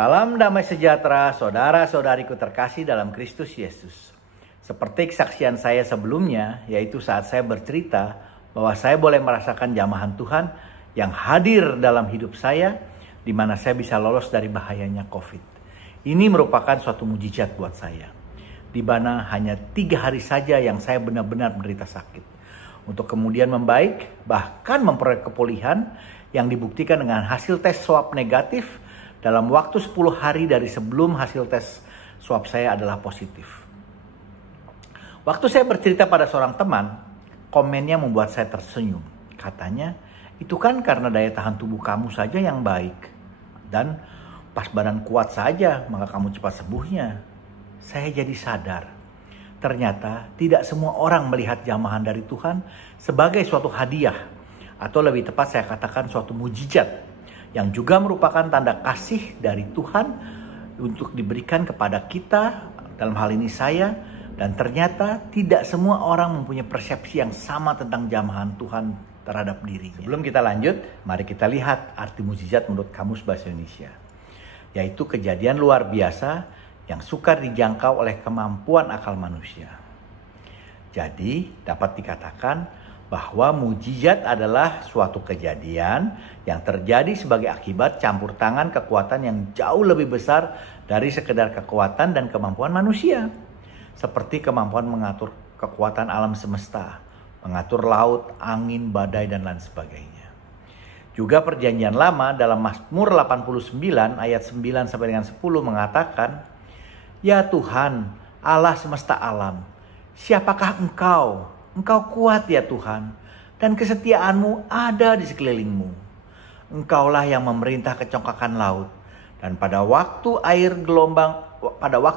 Salam damai sejahtera saudara-saudariku terkasih dalam Kristus Yesus. Seperti kesaksian saya sebelumnya, yaitu saat saya bercerita bahwa saya boleh merasakan jamahan Tuhan yang hadir dalam hidup saya, di mana saya bisa lolos dari bahayanya COVID. Ini merupakan suatu mujizat buat saya, di mana hanya 3 hari saja yang saya benar-benar menderita sakit. Untuk kemudian membaik, bahkan memperoleh kepulihan yang dibuktikan dengan hasil tes swab negatif dalam waktu 10 hari dari sebelum hasil tes swab saya adalah positif. Waktu saya bercerita pada seorang teman, komennya membuat saya tersenyum. Katanya, itu kan karena daya tahan tubuh kamu saja yang baik. Dan pas badan kuat saja, maka kamu cepat sembuhnya. Saya jadi sadar, ternyata tidak semua orang melihat jamahan dari Tuhan sebagai suatu hadiah. Atau lebih tepat saya katakan suatu mujizat, yang juga merupakan tanda kasih dari Tuhan untuk diberikan kepada kita, dalam hal ini saya, dan ternyata tidak semua orang mempunyai persepsi yang sama tentang jamahan Tuhan terhadap dirinya. Sebelum kita lanjut, mari kita lihat arti mujizat menurut Kamus Bahasa Indonesia, yaitu kejadian luar biasa yang sukar dijangkau oleh kemampuan akal manusia. Jadi dapat dikatakan bahwa mujizat adalah suatu kejadian yang terjadi sebagai akibat campur tangan kekuatan yang jauh lebih besar dari sekedar kekuatan dan kemampuan manusia. Seperti kemampuan mengatur kekuatan alam semesta, mengatur laut, angin, badai, dan lain sebagainya. Juga perjanjian lama dalam Mazmur 89 ayat 9 sampai dengan 10 mengatakan, "Ya Tuhan, Allah semesta alam, siapakah Engkau? Engkau kuat ya Tuhan, dan kesetiaanmu ada di sekelilingmu. Engkaulah yang memerintah kecongkakan laut, dan pada waktu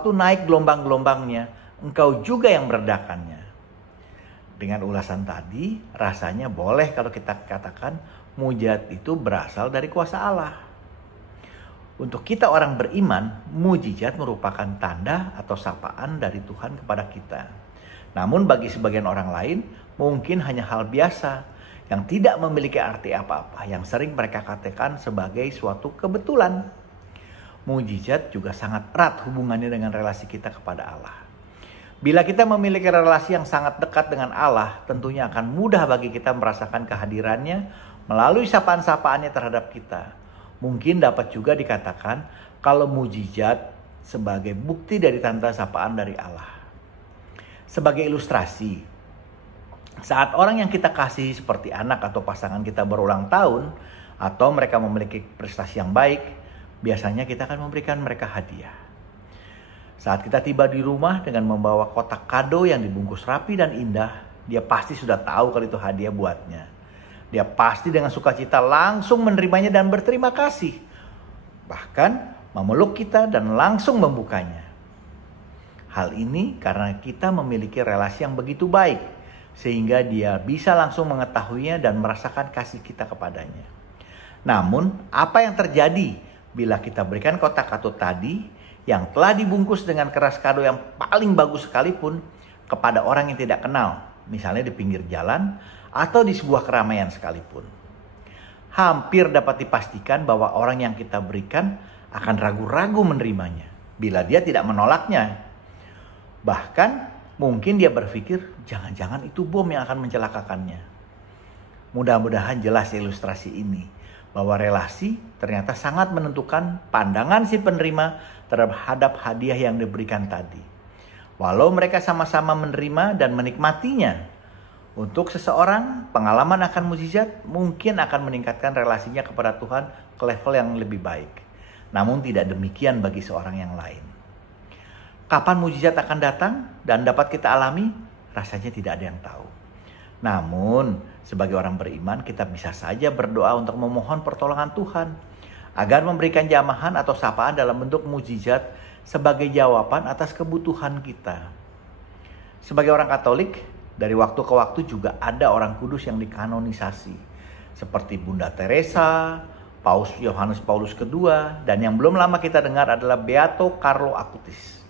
naik gelombang-gelombangnya, Engkau juga yang meredakannya." Dengan ulasan tadi, rasanya boleh kalau kita katakan mujizat itu berasal dari kuasa Allah. Untuk kita orang beriman, mujizat merupakan tanda atau sapaan dari Tuhan kepada kita. Namun bagi sebagian orang lain, mungkin hanya hal biasa yang tidak memiliki arti apa-apa, yang sering mereka katakan sebagai suatu kebetulan. Mujizat juga sangat erat hubungannya dengan relasi kita kepada Allah. Bila kita memiliki relasi yang sangat dekat dengan Allah, tentunya akan mudah bagi kita merasakan kehadirannya melalui sapaan-sapaannya terhadap kita. Mungkin dapat juga dikatakan kalau mujizat sebagai bukti dari tanda sapaan dari Allah. Sebagai ilustrasi, saat orang yang kita kasih seperti anak atau pasangan kita berulang tahun, atau mereka memiliki prestasi yang baik, biasanya kita akan memberikan mereka hadiah. Saat kita tiba di rumah dengan membawa kotak kado yang dibungkus rapi dan indah, dia pasti sudah tahu kalau itu hadiah buatnya. Dia pasti dengan sukacita langsung menerimanya dan berterima kasih. Bahkan memeluk kita dan langsung membukanya. Hal ini karena kita memiliki relasi yang begitu baik, sehingga dia bisa langsung mengetahuinya dan merasakan kasih kita kepadanya. Namun, apa yang terjadi bila kita berikan kotak kado tadi yang telah dibungkus dengan keras kado yang paling bagus sekalipun kepada orang yang tidak kenal, misalnya di pinggir jalan atau di sebuah keramaian sekalipun? Hampir dapat dipastikan bahwa orang yang kita berikan akan ragu-ragu menerimanya bila dia tidak menolaknya. Bahkan mungkin dia berpikir jangan-jangan itu bom yang akan mencelakakannya. Mudah-mudahan jelas ilustrasi ini bahwa relasi ternyata sangat menentukan pandangan si penerima terhadap hadiah yang diberikan tadi. Walau mereka sama-sama menerima dan menikmatinya, untuk seseorang pengalaman akan mujizat mungkin akan meningkatkan relasinya kepada Tuhan ke level yang lebih baik. Namun tidak demikian bagi seorang yang lain. Kapan mujizat akan datang dan dapat kita alami? Rasanya tidak ada yang tahu. Namun, sebagai orang beriman, kita bisa saja berdoa untuk memohon pertolongan Tuhan agar memberikan jamahan atau sapaan dalam bentuk mujizat sebagai jawaban atas kebutuhan kita. Sebagai orang Katolik, dari waktu ke waktu juga ada orang kudus yang dikanonisasi, seperti Bunda Teresa, Paus Yohanes Paulus II, dan yang belum lama kita dengar adalah Beato Carlo Acutis.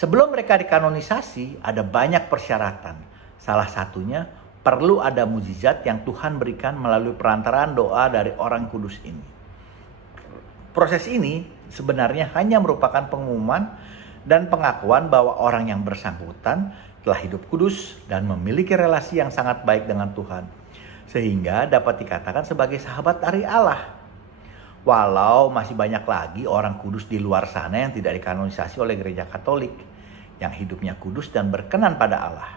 Sebelum mereka dikanonisasi, ada banyak persyaratan. Salah satunya, perlu ada mujizat yang Tuhan berikan melalui perantaraan doa dari orang kudus ini. Proses ini sebenarnya hanya merupakan pengumuman dan pengakuan bahwa orang yang bersangkutan telah hidup kudus dan memiliki relasi yang sangat baik dengan Tuhan, sehingga dapat dikatakan sebagai sahabat dari Allah. Walau masih banyak lagi orang kudus di luar sana yang tidak dikanonisasi oleh Gereja Katolik, yang hidupnya kudus dan berkenan pada Allah.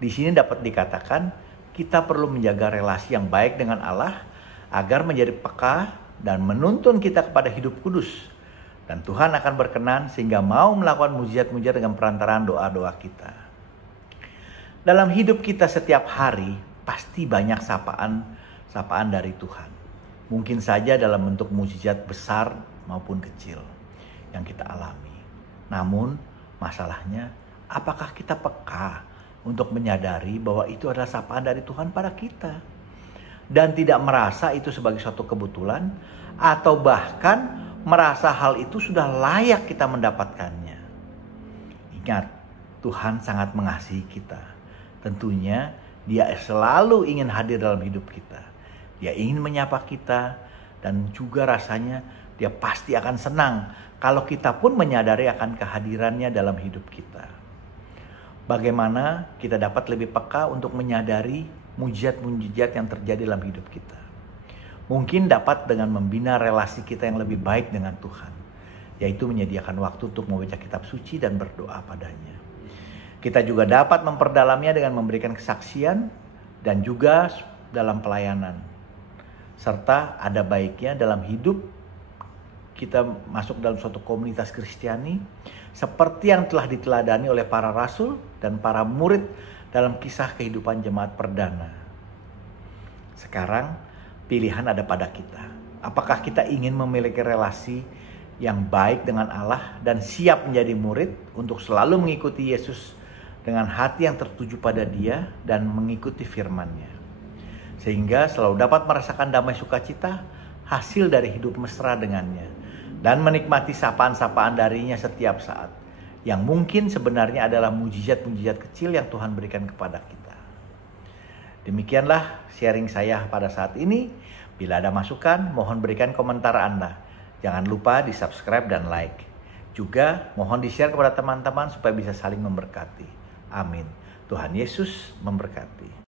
Di sini dapat dikatakan kita perlu menjaga relasi yang baik dengan Allah agar menjadi peka dan menuntun kita kepada hidup kudus. Dan Tuhan akan berkenan sehingga mau melakukan mujizat-mujizat dengan perantaraan doa-doa kita. Dalam hidup kita setiap hari pasti banyak sapaan dari Tuhan. Mungkin saja dalam bentuk mujizat besar maupun kecil yang kita alami. Namun masalahnya, apakah kita peka untuk menyadari bahwa itu adalah sapaan dari Tuhan pada kita? Dan tidak merasa itu sebagai suatu kebetulan atau bahkan merasa hal itu sudah layak kita mendapatkannya. Ingat, Tuhan sangat mengasihi kita. Tentunya Dia selalu ingin hadir dalam hidup kita. Dia ingin menyapa kita dan juga rasanya Dia pasti akan senang kalau kita pun menyadari akan kehadirannya dalam hidup kita. Bagaimana kita dapat lebih peka untuk menyadari mujizat-mujizat yang terjadi dalam hidup kita? Mungkin dapat dengan membina relasi kita yang lebih baik dengan Tuhan, yaitu menyediakan waktu untuk membaca kitab suci dan berdoa padanya. Kita juga dapat memperdalamnya dengan memberikan kesaksian dan juga dalam pelayanan. Serta ada baiknya dalam hidup kita masuk dalam suatu komunitas Kristiani seperti yang telah diteladani oleh para rasul dan para murid dalam kisah kehidupan jemaat perdana. Sekarang pilihan ada pada kita. Apakah kita ingin memiliki relasi yang baik dengan Allah dan siap menjadi murid untuk selalu mengikuti Yesus dengan hati yang tertuju pada Dia dan mengikuti firman-Nya, sehingga selalu dapat merasakan damai sukacita hasil dari hidup mesra dengannya dan menikmati sapaan-sapaan darinya setiap saat, yang mungkin sebenarnya adalah mujizat-mujizat kecil yang Tuhan berikan kepada kita. Demikianlah sharing saya pada saat ini. Bila ada masukan, mohon berikan komentar Anda. Jangan lupa di subscribe dan like. Juga mohon di-share kepada teman-teman supaya bisa saling memberkati. Amin. Tuhan Yesus memberkati.